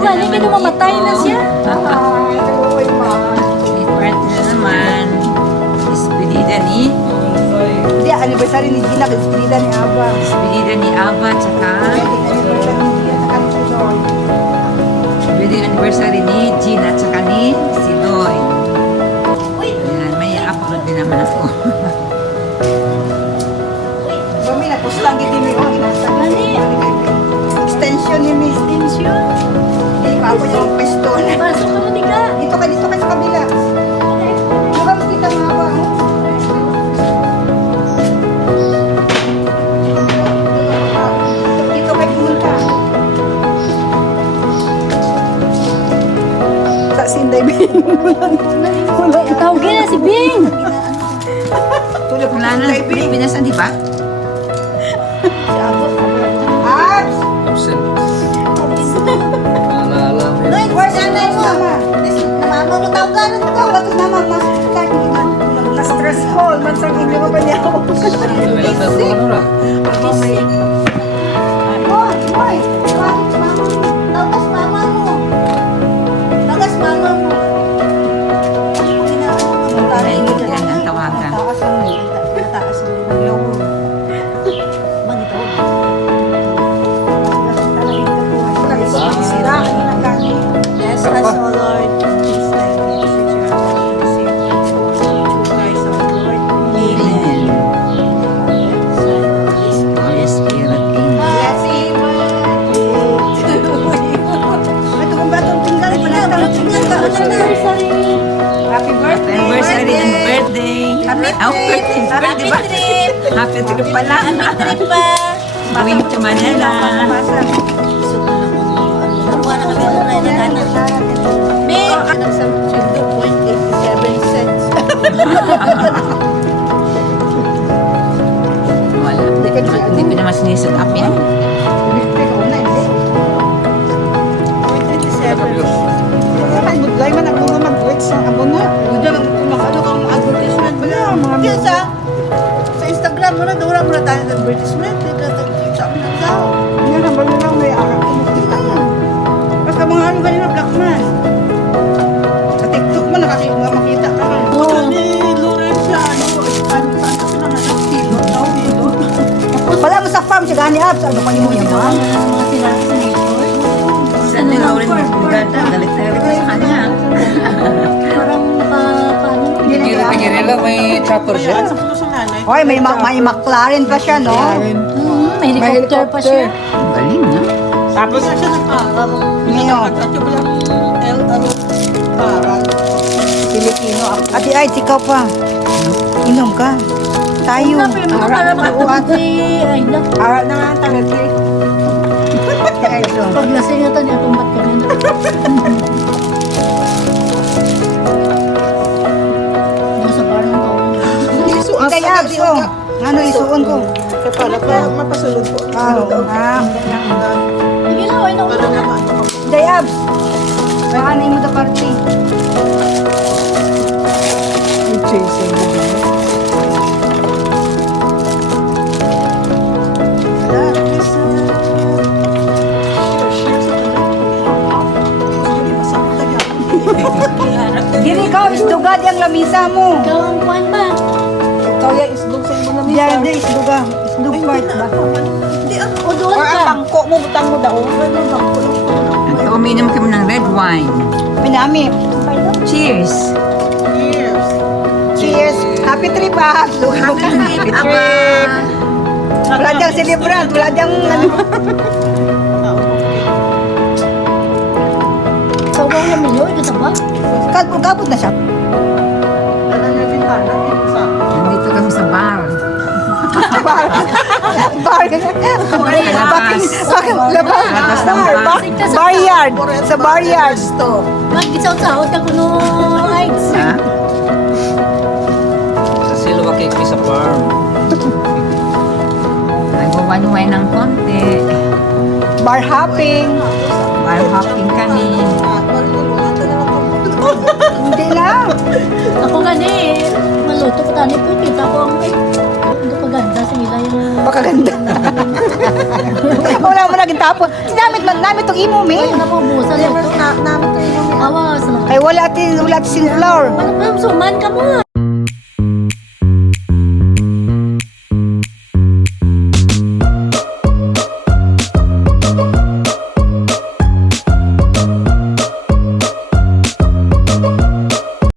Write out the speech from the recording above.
galing kaya mamatay na siya. Sweet birthday na naman. Despedida ni... Hindi, anniversary ni Gina, despedida ni Aba. Despedida ni Ava, tsaka... Wedding anniversary ni Gina, tsaka ni Sidoy. Ayan, may upload din naman ako. Mami, napuslang gini ni Oy. Extension ni Miss. Extension. Hindi pa ako yung piston. Pasok ka mo, diga. Dito ka sa kabila. Di ba makita mga Aba? Dito kayo pumunta. Sa Sinday Bing. Tawagin na si Bing. Tulog Wala na, Pilipinas na, di ba? Abs! Absent. Naalala mo yun. Where's your next mama? Namamulutaw ka na. Ba't naman mas na-stressful? Mansang hindi mo pa niya ako. May tato ano ra? Boy, boy! Bakit mama mo? Tagas mama mo. Tagas mama mo. Ano po ginagawa mo? Naiintindihan ang tawagan. Mataas ang mataas ang lower. Magito. Sira ang nagkani. Bless us, O Lord. Please let me visit your heart and receive true Christ our Lord. Amen. Holy Spirit, amen. Happy birthday to you. Ito kung ba itong tinggal? Happy birthday. Anniversary and birthday. Birthday ba? Happy trip pala. Going to Manila. Nakuha na kami ang online na gana. Bing! Anong sa 2.87 cents. Wala. Hindi pa naman sinisat up yan. 2.87. Budlay man ako nga mag-wait sa abo na. Hindi lang kumakano kang advertisement ba na? Kaya sa Instagram mo na, dura mo na tayo ng advertisement. Hindi ka sa amin ang tao. Yan ang balo lang may arak ko makita yan. Basta mga ano kanina, black man. Sa TikTok mo makita ka. Oo. Ni Lawrence siya, saan kasi na nga, Hilo daw, Hilo. Wala mo sa farm siya gani abs. Ano pa mo yan man? Mga sinabi sa neighbor. Sa Lauren Magdada, galit na galit sa kanya. Parang paano? Hindi na pinirila, may chopper siya. Sa puno sa nanay. Hoy, may McLaren pa siya, no? May helicopter pa siya. Ang galing, no? Tapos na siya nag-aral. Nino. Nagkatyo ba lang aral? Filipino ako. Ate Ay, ikaw pa. Inom ka. Tayo. Para makatapos ay naku. Aral na nga ang talaga. Ay, ito. Paglasing ito niya, tumbat ka na. Nasa parang taon. Kaya abs, oh. Ano isuon ko? Para mapasulod po. Sige lang, ay nauna na. Day abs. Baka na mo da party. Diri ikaw, isdugad yung lamisa mo. Ikaw ang kwan ba? Kaya isdug sa mo lamisa. Yan, di isduga. Isdug part ba? O doon ka. Bangko mo, butang mo daw. Bangko At uminom kami ng red wine. Pinami. Cheers! Cheers. Happy trip, ah. Happy trip. Wala diyang celebrant. Wala diyang ano. Ikaw ba ang namilyo? Ito sa ba? Kabot na siya. Nandito kami sa bar. Bar. Baryard. Sa baryard. Mag-isaw-sahod ka kuno heights. Ha? Sa Silwa Cake sa farm. Nagwawan-wine ng konti. Bar hopping. Bar hopping kami. Hindi lang. Ako gani, maluto ko tani po. Kita ko ang ay, hindi pa ganda sa nila yung... Pakaganda. Wala mo naging tapon. Sinamit man namin itong imo, mi. Napubusan ito. Namin ito yung awas lang. Ay, wala ati sinflower. Ano pa, suman ka mo.